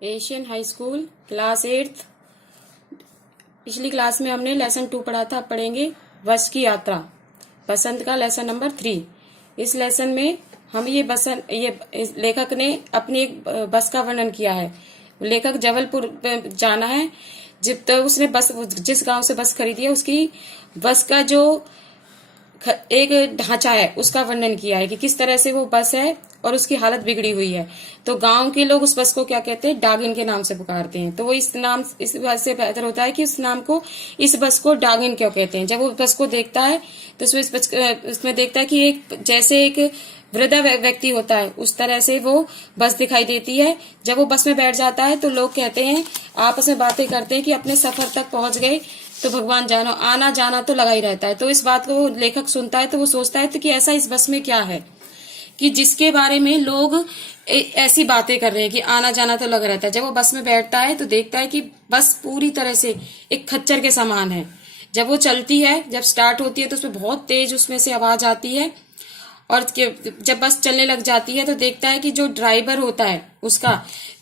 Asian high school class 8th। पिछली class में हमने लेसन 2 पढ़ा था। अब पढ़ेंगे बस की यात्रा, बसंत का लेसन नंबर 3। इस लेसन में हम ये लेखक ने अपनी एक बस का वर्णन किया है। लेखक जबलपुर जाना है। जब तक उसने बस, जिस गांव से बस खरीदी है, उसकी बस का जो एक ढांचा है उसका वर्णन किया है कि किस तरह से वो बस है और उसकी हालत बिगड़ी हुई है। तो गांव के लोग उस बस को क्या कहते हैं, डागिन के नाम से पुकारते हैं। तो वो इस बात से बेहतर होता है कि इस बस को डागिन क्यों कहते हैं। जब वो बस को देखता है तो उसमें देखता है कि एक वृद्ध व्यक्ति होता है, उस तरह से वो बस दिखाई देती है। जब वो बस में बैठ जाता है तो लोग कहते हैं, आपस में बातें करते हैं कि अपने सफर तक पहुंच गए तो भगवान जानो, आना जाना तो लगा ही रहता है। तो इस बात को लेखक सुनता है तो वो सोचता है तो कि ऐसा इस बस में क्या है कि जिसके बारे में लोग ऐसी बातें कर रहे हैं कि आना जाना तो लगा रहता है। जब वो बस में बैठता है तो देखता है कि बस पूरी तरह से एक खच्चर के समान है। जब वो चलती है, जब स्टार्ट होती है तो उसमें बहुत तेज उसमें से आवाज आती है। और जब बस चलने लग जाती है तो देखता है कि जो ड्राइवर होता है उसका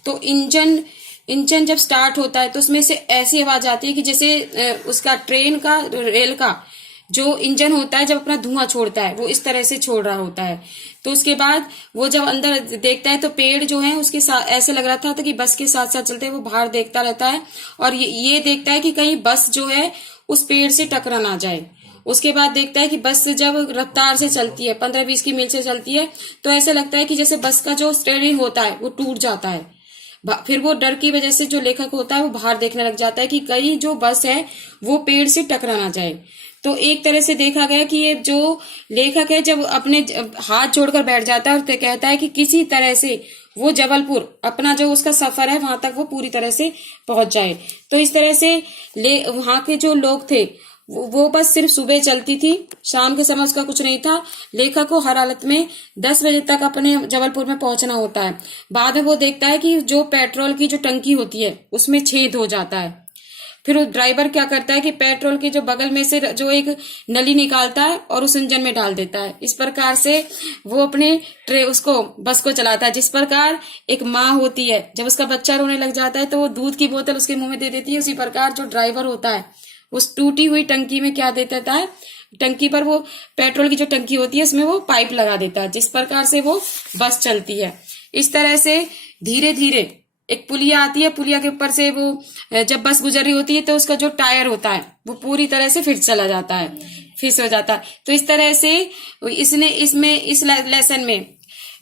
तो इंजन जब स्टार्ट होता है तो उसमें से ऐसी आवाज आती है कि जैसे उसका ट्रेन का, रेल का जो इंजन होता है जब अपना धुआं छोड़ता है वो इस तरह से छोड़ रहा होता है। तो उसके बाद वो जब अंदर देखता है तो पेड़ जो है उसके साथ ऐसे लग रहा था कि बस के साथ साथ चलते वो बाहर देखता रहता है और ये देखता है कि कहीं बस जो है उस पेड़ से टकरा ना जाए। उसके बाद देखता है कि बस जब रफ्तार से चलती है, 15-20 की मील से चलती है, तो ऐसा लगता है कि जैसे बस का जो स्टीयरिंग होता है वो टूट जाता है। फिर वो डर की वजह से जो लेखक होता है वो बाहर देखने लग जाता है कि कहीं जो बस है वो पेड़ से टकरा ना जाए। तो एक तरह से देखा गया कि ये जो लेखक है जब अपने हाथ जोड़कर बैठ जाता है और कहता है कि किसी तरह से वो जबलपुर अपना जो उसका सफर है वहां तक वो पूरी तरह से पहुंच जाए। तो इस तरह से वहां के जो लोग थे वो बस सिर्फ सुबह चलती थी, शाम के समय उसका कुछ नहीं था। लेखक को हर हालत में 10 बजे तक अपने जबलपुर में पहुंचना होता है। बाद में वो देखता है कि जो पेट्रोल की जो टंकी होती है उसमें छेद हो जाता है। फिर वो ड्राइवर क्या करता है कि पेट्रोल के जो बगल में से जो एक नली निकालता है और उस इंजन में डाल देता है। इस प्रकार से वो अपने उसको बस को चलाता है। जिस प्रकार एक माँ होती है जब उसका बच्चा रोने लग जाता है तो वो दूध की बोतल उसके मुंह में दे देती है, उसी प्रकार जो ड्राइवर होता है उस टूटी हुई टंकी में क्या दे देता है, टंकी पर वो पेट्रोल की जो टंकी होती है उसमें वो पाइप लगा देता है। जिस प्रकार से वो बस चलती है। इस तरह से धीरे धीरे एक पुलिया आती है, पुलिया के ऊपर से वो जब बस गुजर रही होती है तो उसका जो टायर होता है वो पूरी तरह से फिर चला जाता है, फिस हो जाता है। तो इस तरह से इस लेसन में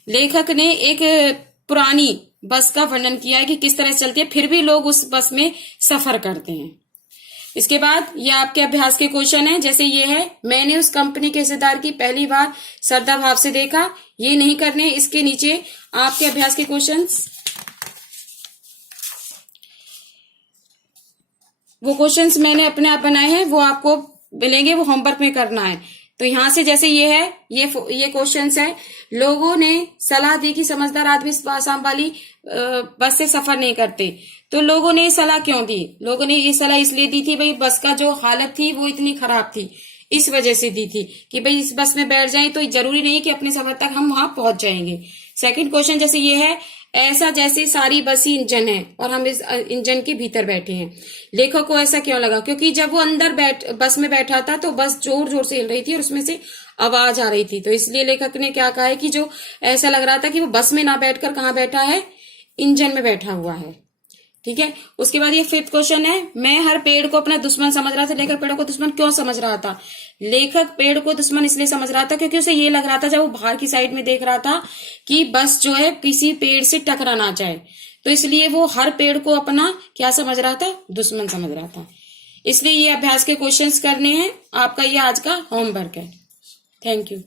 लेखक ने एक पुरानी बस का वर्णन किया है कि किस तरह से चलती है, फिर भी लोग उस बस में सफर करते हैं। इसके बाद ये आपके अभ्यास के क्वेश्चन है। जैसे ये है, मैंने उस कंपनी के हिस्सेदार की पहली बार श्रद्धा भाव से देखा। ये नहीं करने, इसके नीचे आपके अभ्यास के क्वेश्चंस, वो क्वेश्चंस मैंने अपने आप बनाए हैं, वो आपको मिलेंगे, वो होमवर्क में करना है। तो यहां से जैसे ये है, ये क्वेश्चंस है। लोगों ने सलाह दी कि समझदार आदमी आसाम वाली बस से सफर नहीं करते। तो लोगों ने ये सलाह क्यों दी? लोगों ने ये सलाह इसलिए दी थी, भाई बस का जो हालत थी वो इतनी खराब थी, इस वजह से दी थी कि भाई इस बस में बैठ जाएं तो जरूरी नहीं कि अपने सफर तक हम वहां पहुंच जाएंगे। सेकंड क्वेश्चन जैसे ये है, ऐसा जैसे सारी बस ही इंजन है और हम इस इंजन के भीतर बैठे हैं। लेखक को ऐसा क्यों लगा? क्योंकि जब वो अंदर बस में बैठा था तो बस जोर जोर से हिल रही थी और उसमें से आवाज आ रही थी। तो इसलिए लेखक ने क्या कहा है कि जो ऐसा लग रहा था कि वो बस में ना बैठकर कहाँ बैठा है, इंजन में बैठा हुआ है। ठीक है। उसके बाद ये 5th क्वेश्चन है, मैं हर पेड़ को अपना दुश्मन समझ रहा था। लेखक पेड़ों को दुश्मन क्यों समझ रहा था? लेखक पेड़ को दुश्मन इसलिए समझ रहा था क्योंकि उसे ये लग रहा था जब वो बाहर की साइड में देख रहा था कि बस जो है किसी पेड़ से टकरा ना जाए, तो इसलिए वो हर पेड़ को अपना क्या समझ रहा था, दुश्मन समझ रहा था। इसलिए ये अभ्यास के क्वेश्चंस करने हैं, आपका ये आज का होमवर्क है। Thank you.